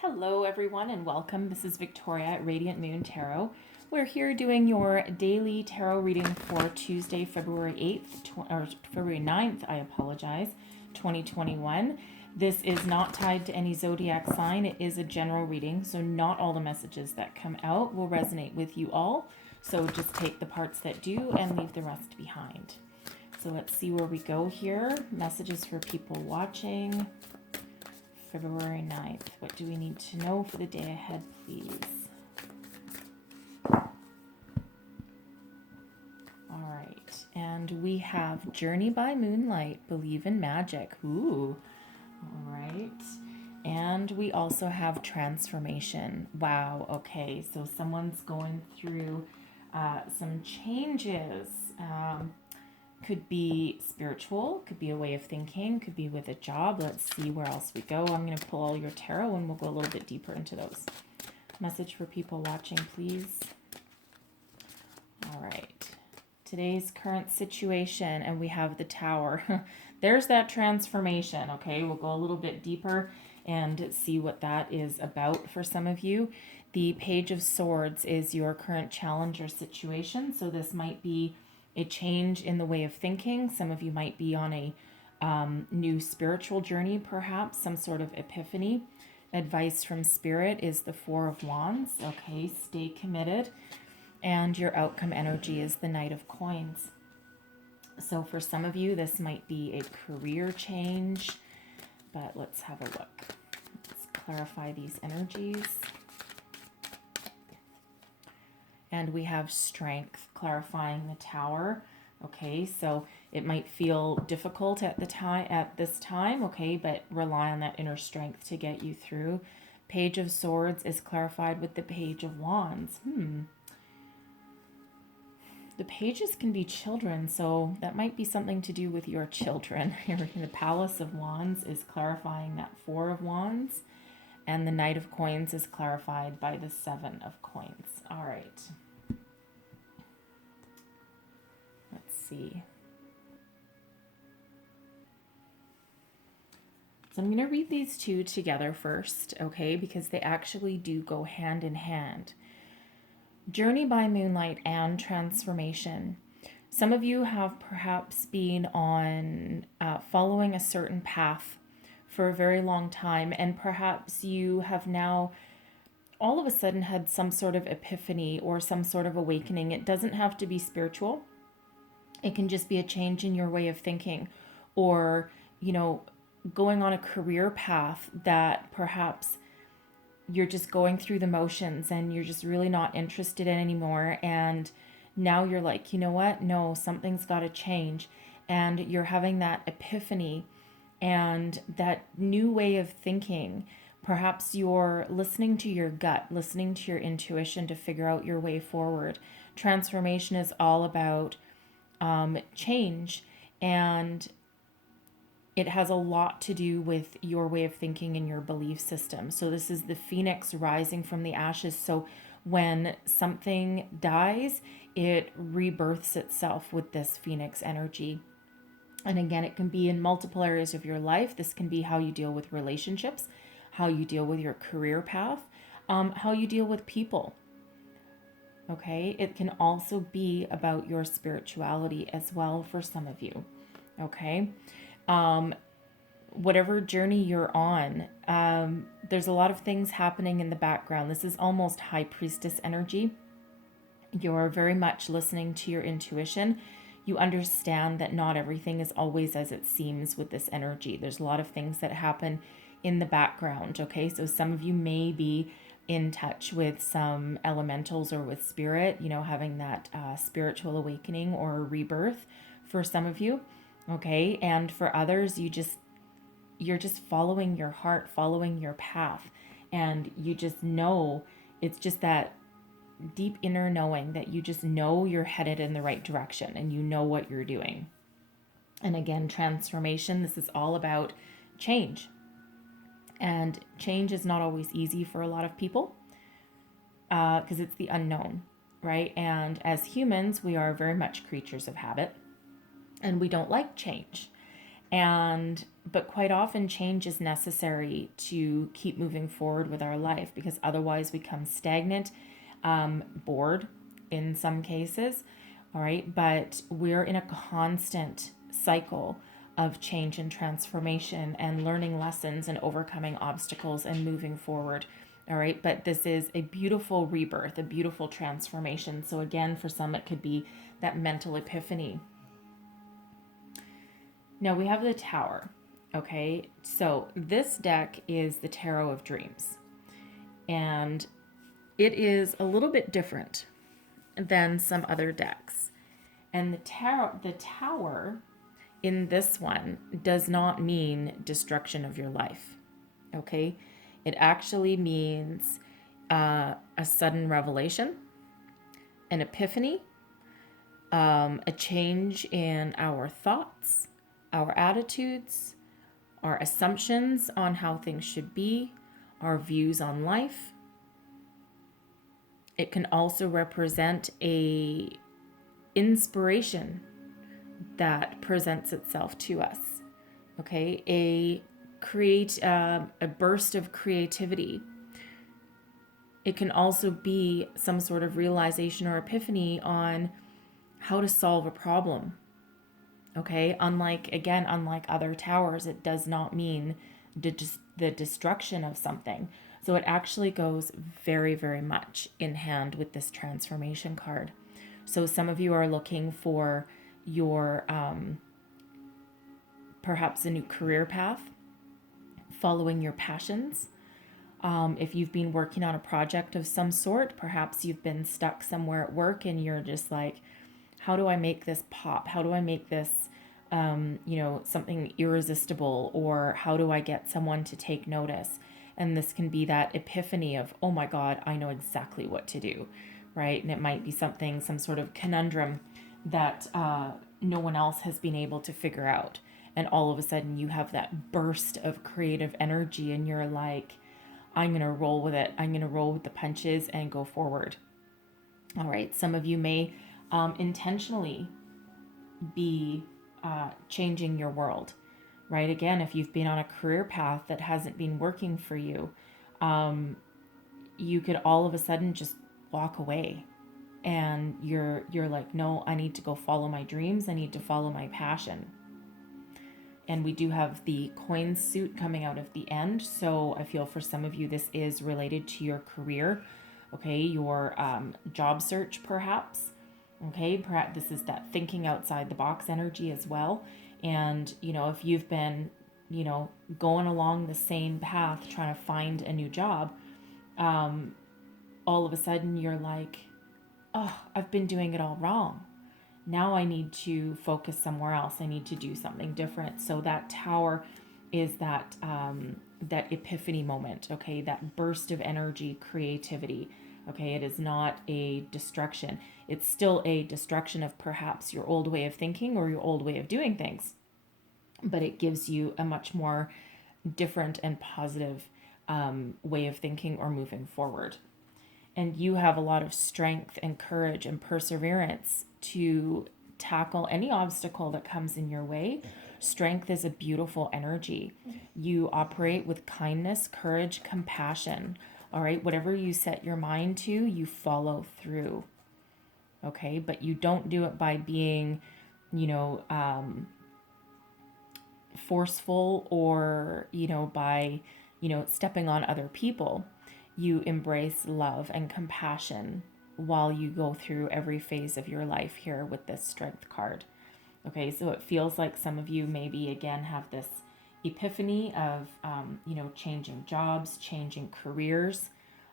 Hello everyone and welcome. This is Victoria at Radiant Moon Tarot. We're here doing your daily tarot reading for Tuesday, February 8th, or February 9th, 2021. This is not tied to any zodiac sign. It is a general reading, so not all the messages that come out will resonate with you all. So just take the parts that do and leave the rest behind. So let's see where we go here. Messages for people watching. February 9th. What do we need to know for the day ahead, please? All right. And we have Journey by Moonlight, Believe in Magic. Ooh. All right. And we also have Transformation. Wow. Okay. So someone's going through some changes. Could be spiritual, could be a way of thinking, could be with a job. Let's see where else we go. I'm going to pull all your tarot and we'll go a little bit deeper into those. Message for people watching, please. All right. Today's current situation, and we have the Tower. There's that transformation, okay? We'll go a little bit deeper and see what that is about for some of you. The Page of Swords is your current challenge or situation, so this might be a change in the way of thinking. Some of you might be on a new spiritual journey, perhaps some sort of epiphany. Advice from Spirit is the Four of Wands. Okay, stay committed. And your outcome energy is the Knight of Coins. So for some of you, this might be a career change, but let's have a look. Let's clarify these energies. And we have Strength, clarifying the Tower. Okay, so it might feel difficult at this time, okay, but rely on that inner strength to get you through. Page of Swords is clarified with the Page of Wands. The pages can be children, so that might be something to do with your children. The Palace of Wands is clarifying that Four of Wands. And the Knight of Coins is clarified by the Seven of Coins. All right. Let's see. So I'm going to read these two together first, okay, because they actually do go hand in hand. Journey by Moonlight and Transformation. Some of you have perhaps been on following a certain path for a very long time, and perhaps you have now all of a sudden had some sort of epiphany or some sort of awakening. It doesn't have to be spiritual. It can just be a change in your way of thinking, or, going on a career path that perhaps you're just going through the motions and you're just really not interested in anymore. And now you're like, you know what? No, something's got to change. And you're having that epiphany and that new way of thinking. Perhaps you're listening to your gut, listening to your intuition to figure out your way forward. Transformation is all about change, and it has a lot to do with your way of thinking and your belief system. So this is the phoenix rising from the ashes. So when something dies, it rebirths itself with this phoenix energy. And again, it can be in multiple areas of your life. This can be how you deal with relationships, how you deal with your career path, how you deal with people. Okay, it can also be about your spirituality as well for some of you. Okay, whatever journey you're on, there's a lot of things happening in the background. This is almost High Priestess energy. You're very much listening to your intuition. You understand that not everything is always as it seems with this energy. There's a lot of things that happen in the background, okay? So some of you may be in touch with some elementals or with spirit, having that spiritual awakening or rebirth for some of you, okay? And for others, you're just following your heart, following your path, and you just know, it's just that deep inner knowing that you just know you're headed in the right direction and you know what you're doing. And again, transformation, this is all about change. And change is not always easy for a lot of people because it's the unknown, right? And as humans, we are very much creatures of habit and we don't like change. But quite often change is necessary to keep moving forward with our life, because otherwise we become stagnant, bored in some cases. All right. But we're in a constant cycle of change and transformation and learning lessons and overcoming obstacles and moving forward. All right. But this is a beautiful rebirth, a beautiful transformation. So, again, for some, it could be that mental epiphany. Now we have the Tower. Okay. So, this deck is the Tarot of Dreams. And it is a little bit different than some other decks. And the tower in this one does not mean destruction of your life. Okay? It actually means a sudden revelation, an epiphany, a change in our thoughts, our attitudes, our assumptions on how things should be, our views on life. It can also represent a inspiration that presents itself to us. Okay, a burst of creativity. It can also be some sort of realization or epiphany on how to solve a problem. Okay, unlike other towers, it does not mean the destruction of something. So it actually goes very, very much in hand with this transformation card. So some of you are looking for your perhaps a new career path, following your passions. If you've been working on a project of some sort, perhaps you've been stuck somewhere at work and you're just like, how do I make this pop? How do I make this, something irresistible? Or how do I get someone to take notice? And this can be that epiphany of, oh my God, I know exactly what to do, right? And it might be some sort of conundrum that no one else has been able to figure out. And all of a sudden you have that burst of creative energy and you're like, I'm going to roll with it. I'm going to roll with the punches and go forward. All right. Some of you may intentionally be changing your world, right? Again, if you've been on a career path that hasn't been working for you, you could all of a sudden just walk away and you're like, no, I need to go follow my dreams. I need to follow my passion. And we do have the coin suit coming out of the end. So I feel for some of you, this is related to your career. Okay. Your job search, perhaps. Okay. Perhaps this is that thinking outside the box energy as well. And, if you've been, going along the same path, trying to find a new job, all of a sudden you're like, oh, I've been doing it all wrong. Now I need to focus somewhere else. I need to do something different. So that tower is that epiphany moment. Okay. That burst of energy, creativity. Okay. It is not a destruction. It's still a destruction of perhaps your old way of thinking or your old way of doing things, but it gives you a much more different and positive way of thinking or moving forward. And you have a lot of strength and courage and perseverance to tackle any obstacle that comes in your way. Strength is a beautiful energy. You operate with kindness, courage, compassion. All right. Whatever you set your mind to, you follow through. Okay. But you don't do it by being, forceful or, by, stepping on other people. You embrace love and compassion while you go through every phase of your life here with this strength card. Okay, so it feels like some of you maybe again have this epiphany of, changing jobs, changing careers.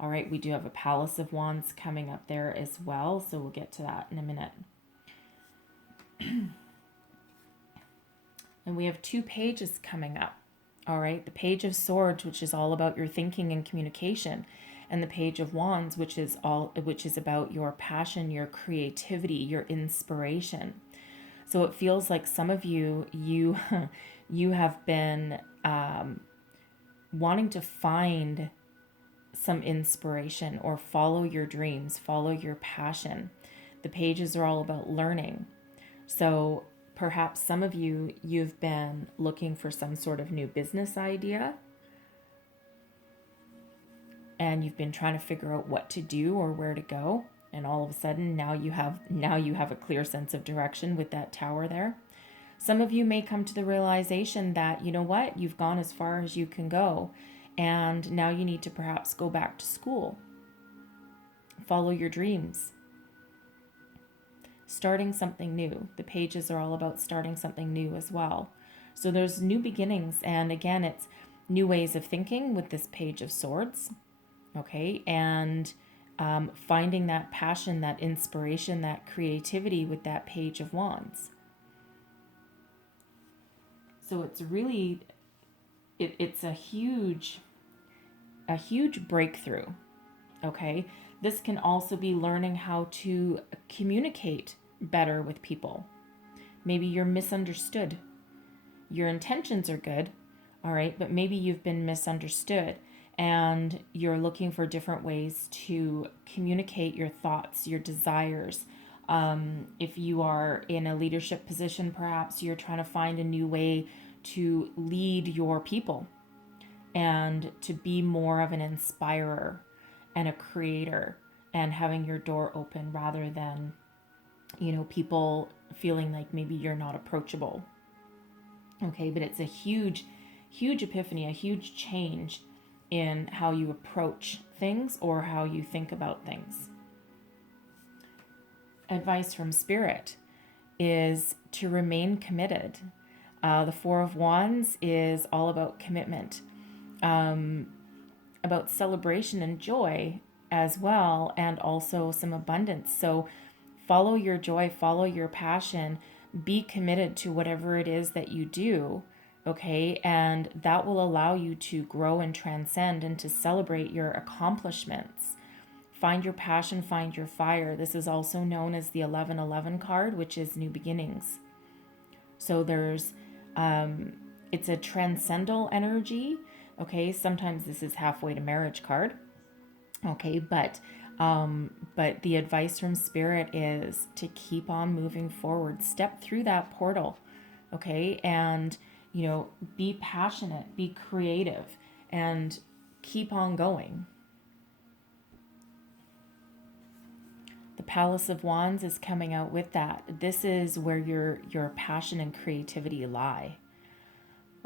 All right, we do have a Palace of Wands coming up there as well, so we'll get to that in a minute. And we have 2 pages coming up. All right, the Page of Swords, which is all about your thinking and communication, and the Page of Wands, which is about your passion, your creativity, your inspiration. So it feels like some of you have been wanting to find some inspiration or follow your dreams, follow your passion. The pages are all about learning. So perhaps some of you, you've been looking for some sort of new business idea, and you've been trying to figure out what to do or where to go. And all of a sudden now you have a clear sense of direction with that tower there. Some of you may come to the realization that, you know what, you've gone as far as you can go, and now you need to perhaps go back to school. Follow your dreams. Starting something new. The pages are all about starting something new as well. So there's new beginnings, and again, it's new ways of thinking with this Page of Swords. Okay, and finding that passion, that inspiration, that creativity with that Page of Wands. So it's really, it's a huge breakthrough. Okay, this can also be learning how to communicate better with people. Maybe you're misunderstood. Your intentions are good, all right, but maybe you've been misunderstood, and you're looking for different ways to communicate your thoughts, your desires. If you are in a leadership position, perhaps you're trying to find a new way to lead your people and to be more of an inspirer and a creator, and having your door open rather than, people feeling like maybe you're not approachable. Okay, but it's a huge epiphany, a huge change in how you approach things or how you think about things. Advice from Spirit is to remain committed. The Four of Wands is all about commitment, about celebration and joy as well, and also some abundance. So follow your joy, follow your passion, be committed to whatever it is that you do. Okay, and that will allow you to grow and transcend and to celebrate your accomplishments. Find your passion, find your fire. This is also known as the 1111 card, which is new beginnings. So there's, it's a transcendental energy. Okay, sometimes this is halfway to marriage card. Okay, but the advice from Spirit is to keep on moving forward. Step through that portal. Okay, and be passionate, be creative, and keep on going. The Palace of Wands is coming out with that. This is where your passion and creativity lie.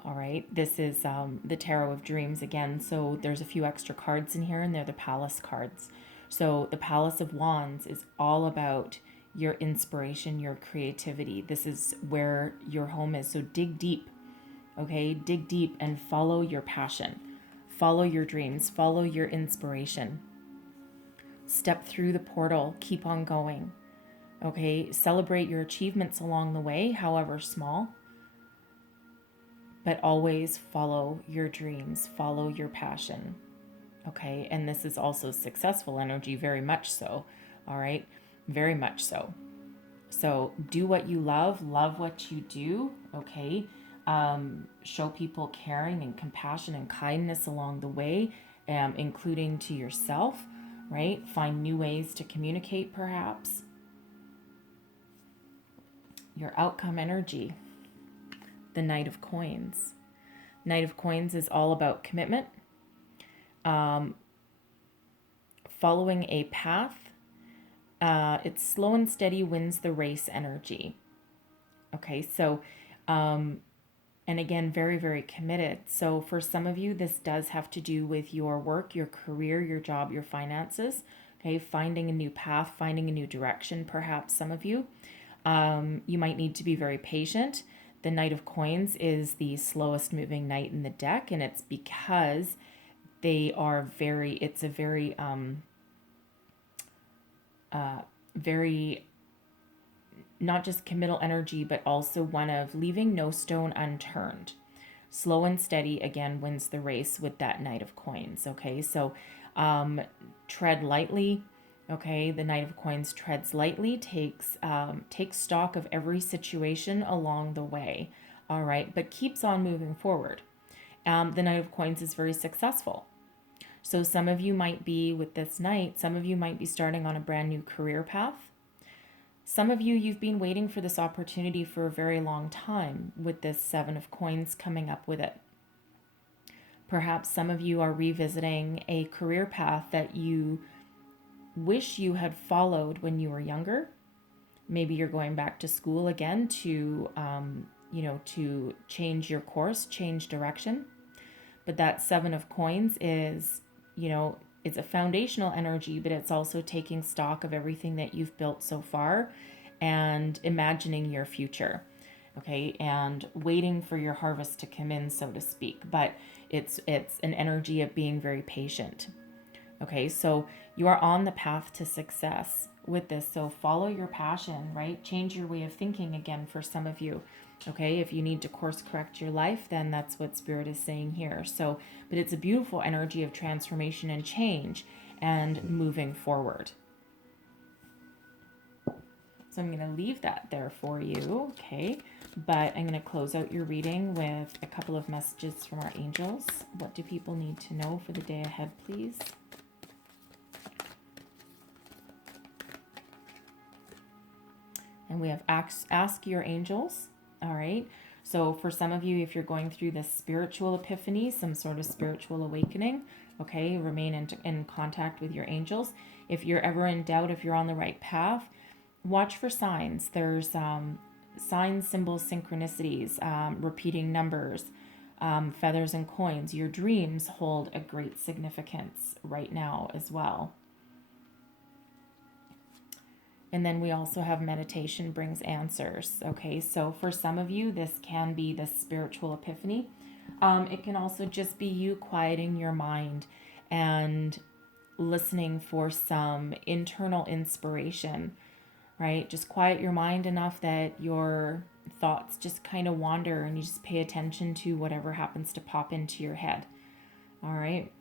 All right, this is the Tarot of Dreams again. So there's a few extra cards in here, and they're the Palace cards. So the Palace of Wands is all about your inspiration, your creativity. This is where your home is. So dig deep. Okay, dig deep and follow your passion, follow your dreams, follow your inspiration. Step through the portal, keep on going. Okay, celebrate your achievements along the way, however small, but always follow your dreams, follow your passion. Okay, and this is also successful energy, very much so. All right, very much so. So do what you love what you do. Okay. Show people caring and compassion and kindness along the way, including to yourself, right? Find new ways to communicate, perhaps. Your outcome energy, the Knight of Coins. Knight of Coins is all about commitment, following a path. It's slow and steady wins the race energy. Okay, so and again, very, very committed. So for some of you, this does have to do with your work, your career, your job, your finances. Okay, finding a new path, finding a new direction, perhaps some of you. You might need to be very patient. The Knight of Coins is the slowest moving knight in the deck, and it's because they are it's a very, very, not just committal energy, but also one of leaving no stone unturned. Slow and steady, again, wins the race with that Knight of Coins. Okay, so tread lightly. Okay, the Knight of Coins treads lightly, takes stock of every situation along the way. All right, but keeps on moving forward. The Knight of Coins is very successful. So some of you might be, with this Knight, some of you might be starting on a brand new career path. Some of you, you've been waiting for this opportunity for a very long time with this Seven of Coins coming up with it. Perhaps some of you are revisiting a career path that you wish you had followed when you were younger. Maybe you're going back to school again to, to change your course, change direction. But that Seven of Coins is, it's a foundational energy, but it's also taking stock of everything that you've built so far and imagining your future. Okay, and waiting for your harvest to come in, so to speak. But it's an energy of being very patient. Okay, so you are on the path to success with this. So follow your passion, right? Change your way of thinking again for some of you. Okay, if you need to course correct your life, then that's what Spirit is saying here. So, but it's a beautiful energy of transformation and change and moving forward. So I'm going to leave that there for you, okay? But I'm going to close out your reading with a couple of messages from our angels. What do people need to know for the day ahead, please? And we have ask your angels, all right? So for some of you, if you're going through this spiritual epiphany, some sort of spiritual awakening, okay, remain in contact with your angels. If you're ever in doubt if you're on the right path, watch for signs. There's signs, symbols, synchronicities, repeating numbers, feathers and coins. Your dreams hold a great significance right now as well. And then we also have meditation brings answers. Okay, so for some of you, this can be the spiritual epiphany. It can also just be you quieting your mind and listening for some internal inspiration, right? Just quiet your mind enough that your thoughts just kind of wander and you just pay attention to whatever happens to pop into your head. All right.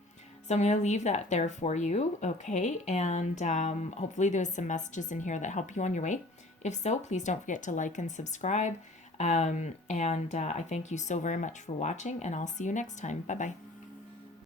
So I'm going to leave that there for you, okay? And hopefully there's some messages in here that help you on your way. If so, please don't forget to like and subscribe. I thank you so very much for watching, and I'll see you next time. Bye-bye.